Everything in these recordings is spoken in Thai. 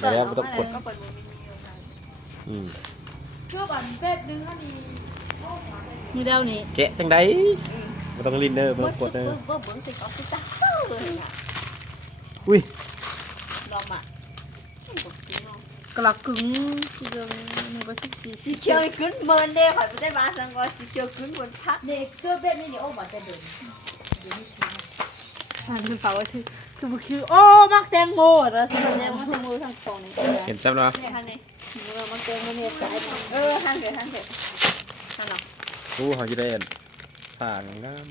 แล้วไม่ต้องกดเชื่อบันเป็ดนึงอันนี้มือเดียวนี่แกะจังไดไม่ต้องลินเนอร์ไม่ต้องกดเนอร์อุ้ยลมอ่ะกระกึ่งสีเหลืองมันก็สีเขียวขึ้นเมินเด้ข่อยไม่ได้มาสังก็สีเขียวขึ้นบนพักเด็กเสื้อเป็ดนี่โอ้บัดจะเดินมันเปล่าว่าคือโอ้มักแตงโมแล้วสิแตงโมทั้งมือทั้งตรงนี่เห็นจำเนาะเนี่ยท่านนี่มักแตงโมเนี่ยสายท่านเถอะท่านเนาะรู้เขาจะได้ผ่านงาม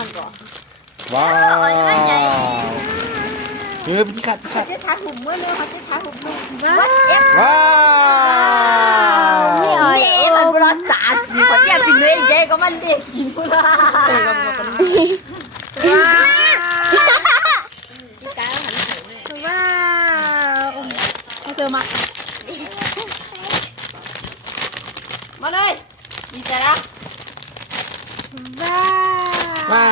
มันก่อนว้าวพี่ขัดจะทาหุ่มเมื่อเลยเขาจะทาหุ่มมือว้าวนี่มันร้อนจัดมีคนแย่กินเลยเจ๊ก็มันเด็กกินพุ่งละใช่กับเรากันว้าวเขาเจอมาเลยดีใจละว้า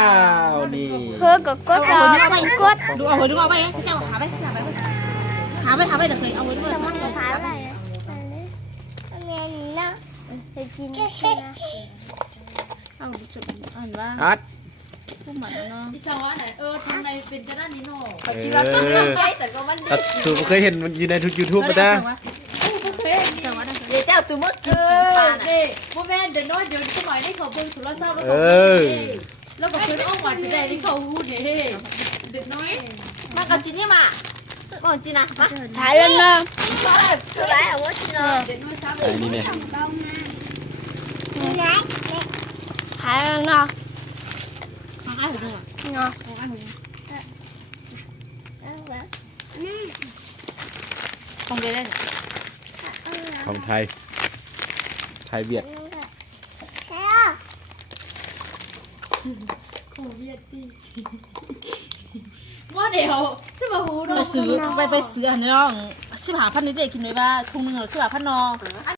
วนี่เพื่อก็กดรอกดดูเอาไว้ดูเอาไว้เจ้าหาไปเดี๋ยวเคยเอาไว้ด้วยมันจะทานอะไรเงี้ยนะไปกินเอาจุดอ่านว่าอัดพวกมันเนาะพี่สาวไหนทำไมเป็นจะด้านนี้เนาะกินแล้วก็เรื่องใจแต่ก็มันสูเคยเห็นมันอยู่ในYouTubeป่ะจ๊ะเจ้าตัวมึกกินปลาน่ะโมเมนต์เดี๋ยวน้อยเดี๋ยวสมัยนี้เขาเบิ่งโทรศัพท์แล้วก็เพิ่นอ้อมว่าจะได้ที่เขาพูดเด็กน้อยมากับจีนี่มาก่อนจีนะมาถ่ายแล้วนะสบายอ่ะว่าจีนะเด็กน้อยซ้ำนี่เนี่ยถ่ายแล้วนะมาอ่านดูเนาะต้องไปได้ของไทยเวียดว่าเดี๋ยวใช่ป่ะฮูไปซื้ออันนี้น้อง15,000นี่ได้กินเลยว่าทุ่งนึงเรา15,000น้อง